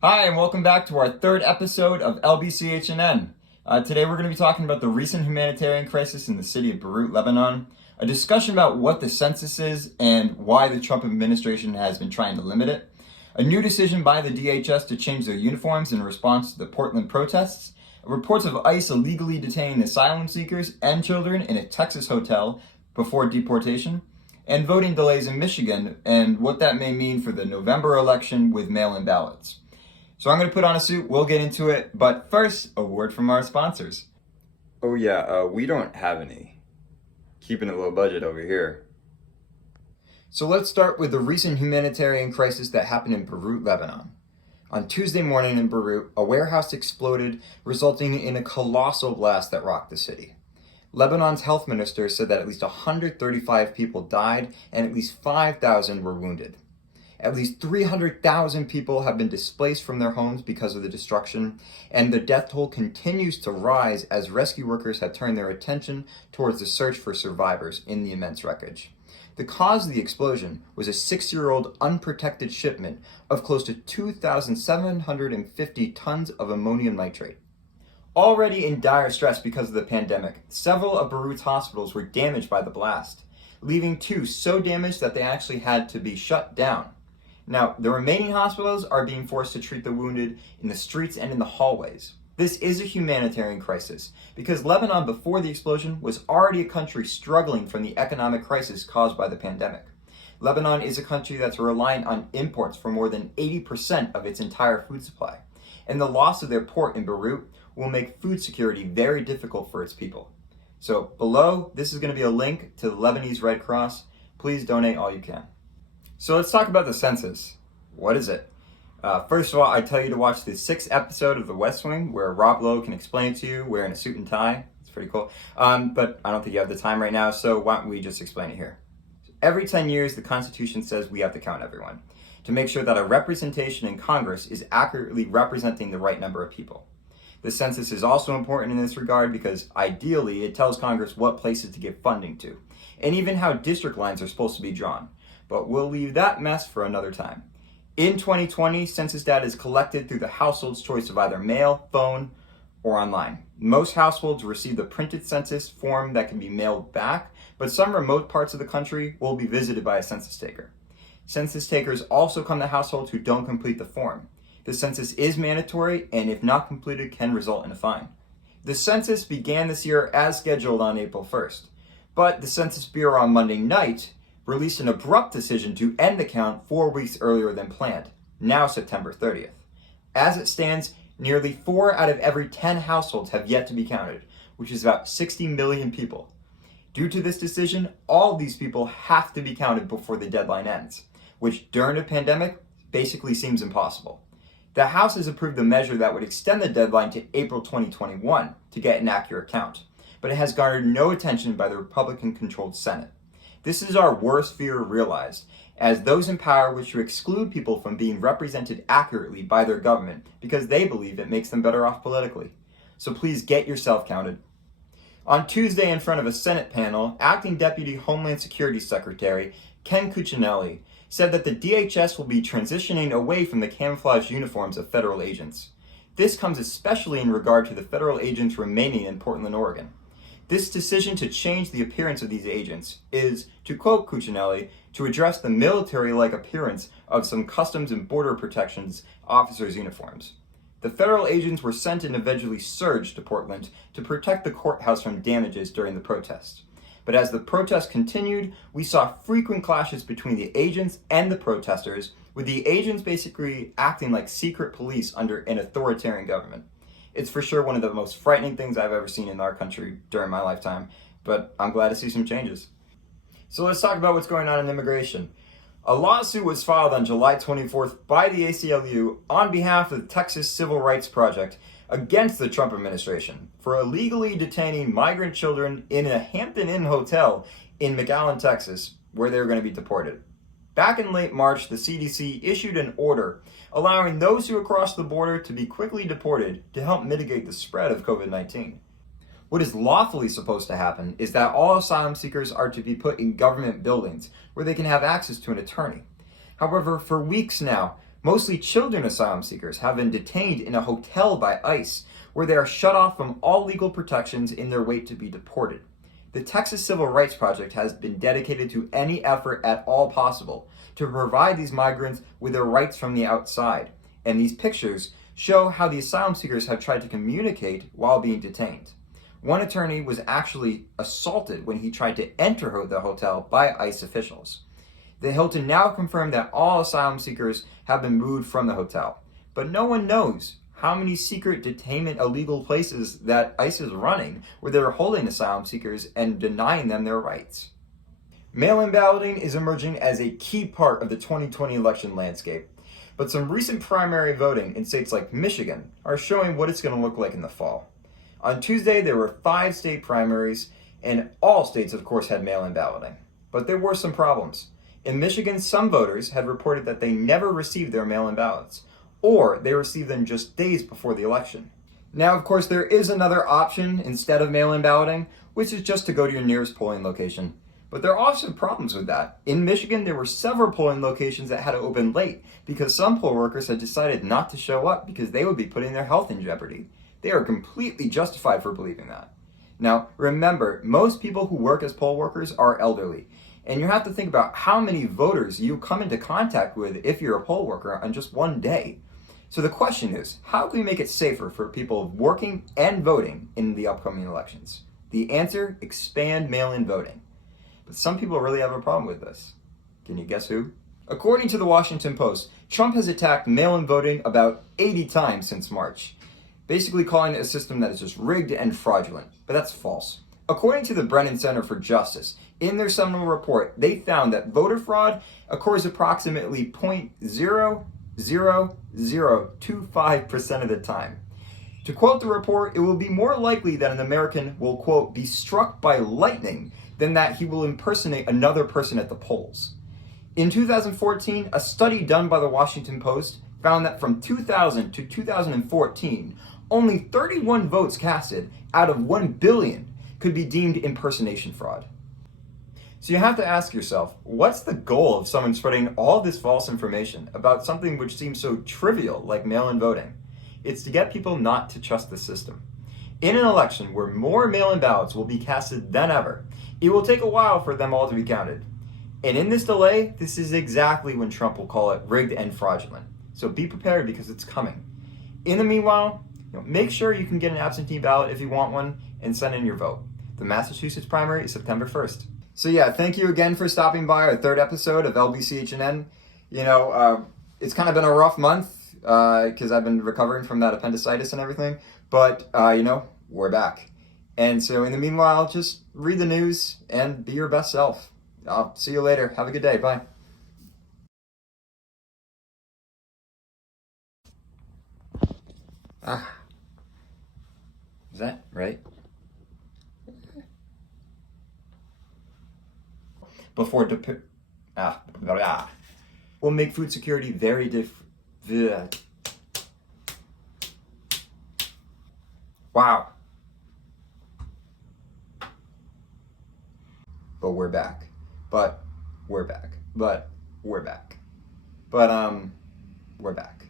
Hi, and welcome back to our third episode of LBCHNN. Today we're going to be talking about the recent humanitarian crisis in the city of Beirut, Lebanon, a discussion about what the census is and why the Trump administration has been trying to limit it, a new decision by the DHS to change their uniforms in response to the Portland protests, reports of ICE illegally detaining asylum seekers and children in a Texas hotel before deportation, and voting delays in Michigan and what that may mean for the November election with mail-in ballots. So I'm going to put on a suit, we'll get into it, but first, a word from our sponsors. Oh yeah, we don't have any. Keeping it low budget over here. So let's start with the recent humanitarian crisis that happened in Beirut, Lebanon. On Tuesday morning in Beirut, a warehouse exploded, resulting in a colossal blast that rocked the city. Lebanon's health minister said that at least 135 people died and at least 5,000 were wounded. At least 300,000 people have been displaced from their homes because of the destruction, and the death toll continues to rise as rescue workers have turned their attention towards the search for survivors in the immense wreckage. The cause of the explosion was a 6-year-old unprotected shipment of close to 2,750 tons of ammonium nitrate. Already in dire stress because of the pandemic, several of Beirut's hospitals were damaged by the blast, leaving 2 so damaged that they actually had to be shut down. Now, the remaining hospitals are being forced to treat the wounded in the streets and in the hallways. This is a humanitarian crisis because Lebanon before the explosion was already a country struggling from the economic crisis caused by the pandemic. Lebanon is a country that's reliant on imports for more than 80% of its entire food supply, and the loss of their port in Beirut will make food security very difficult for its people. So below, this is going to be a link to the Lebanese Red Cross. Please donate all you can. So let's talk about the census. What is it? First of all, I tell you to watch the 6th episode of The West Wing, where Rob Lowe can explain it to you wearing a suit and tie. It's pretty cool. But I don't think you have the time right now, so why don't we just explain it here? Every 10 years, the Constitution says we have to count everyone to make sure that our representation in Congress is accurately representing the right number of people. The census is also important in this regard because ideally it tells Congress what places to give funding to, and even how district lines are supposed to be drawn. But we'll leave that mess for another time. In 2020, census data is collected through the household's choice of either mail, phone, or online. Most households receive the printed census form that can be mailed back, but some remote parts of the country will be visited by a census taker. Census takers also come to households who don't complete the form. The census is mandatory, and if not completed, can result in a fine. The census began this year as scheduled on April 1st, but the Census Bureau on Monday night released an abrupt decision to end the count 4 weeks earlier than planned, now September 30th. As it stands, nearly 4 out of every 10 households have yet to be counted, which is about 60 million people. Due to this decision, all of these people have to be counted before the deadline ends, which during a pandemic basically seems impossible. The House has approved a measure that would extend the deadline to April 2021 to get an accurate count, but it has garnered no attention by the Republican-controlled Senate. This is our worst fear realized, as those in power wish to exclude people from being represented accurately by their government because they believe it makes them better off politically. So please get yourself counted. On Tuesday, in front of a Senate panel, Acting Deputy Homeland Security Secretary Ken Cuccinelli said that the DHS will be transitioning away from the camouflage uniforms of federal agents. This comes especially in regard to the federal agents remaining in Portland, Oregon. This decision to change the appearance of these agents is, to quote Cuccinelli, to address the military-like appearance of some Customs and Border Protection's officers' uniforms. The federal agents were sent and eventually surged to Portland to protect the courthouse from damages during the protests. But as the protests continued, we saw frequent clashes between the agents and the protesters, with the agents basically acting like secret police under an authoritarian government. It's for sure one of the most frightening things I've ever seen in our country during my lifetime, but I'm glad to see some changes. So let's talk about what's going on in immigration. A lawsuit was filed on July 24th by the ACLU on behalf of the Texas Civil Rights Project against the Trump administration for illegally detaining migrant children in a Hampton Inn hotel in McAllen, Texas, where they were going to be deported. Back in late March, the CDC issued an order allowing those who cross the border to be quickly deported to help mitigate the spread of COVID-19. What is lawfully supposed to happen is that all asylum seekers are to be put in government buildings where they can have access to an attorney. However, for weeks now, Mostly children asylum seekers have been detained in a hotel by ICE, where they are shut off from all legal protections in their wait to be deported. The Texas Civil Rights Project has been dedicated to any effort at all possible to provide these migrants with their rights from the outside, and these pictures show how the asylum seekers have tried to communicate while being detained. One attorney was actually assaulted when he tried to enter the hotel by ICE officials. The Hilton now confirmed that all asylum seekers have been moved from the hotel, but no one knows how many secret detainment illegal places that ICE is running where they're holding asylum seekers and denying them their rights. Mail-in balloting is emerging as a key part of the 2020 election landscape, but some recent primary voting in states like Michigan are showing what it's going to look like in the fall. On Tuesday, there were 5 state primaries, and all states, of course, had mail-in balloting. But there were some problems. In Michigan, some voters had reported that they never received their mail-in ballots, or they received them just days before the election. Now, of course, there is another option instead of mail-in balloting, which is just to go to your nearest polling location. But there are also problems with that. In Michigan, there were several polling locations that had to open late because some poll workers had decided not to show up because they would be putting their health in jeopardy. They are completely justified for believing that. Now, remember, most people who work as poll workers are elderly, and you have to think about how many voters you come into contact with if you're a poll worker on just one day. So the question is, how can we make it safer for people working and voting in the upcoming elections? The answer, expand mail-in voting. But some people really have a problem with this. Can you guess who? According to the Washington Post, Trump has attacked mail-in voting about 80 times since March, basically calling it a system that is just rigged and fraudulent. But that's false. According to the Brennan Center for Justice, in their seminal report, they found that voter fraud occurs approximately 0.00025% of the time. To quote the report, it will be more likely that an American will, quote, be struck by lightning than that he will impersonate another person at the polls. In 2014, a study done by the Washington Post found that from 2000 to 2014, only 31 votes casted out of 1 billion could be deemed impersonation fraud. So you have to ask yourself, what's the goal of someone spreading all this false information about something which seems so trivial like mail-in voting? It's to get people not to trust the system. In an election where more mail-in ballots will be casted than ever, it will take a while for them all to be counted. And in this delay, this is exactly when Trump will call it rigged and fraudulent. So be prepared because it's coming. In the meanwhile, make sure you can get an absentee ballot if you want one and send in your vote. The Massachusetts primary is September 1st. So yeah, thank you again for stopping by our 3rd episode of LBCHNN. It's kind of been a rough month because I've been recovering from that appendicitis and everything. But, we're back. And so in the meanwhile, just read the news and be your best self. I'll see you later. Have a good day. Bye. Is that right? Will make food security very Wow. But we're back. But we're back. But we're back. But we're back.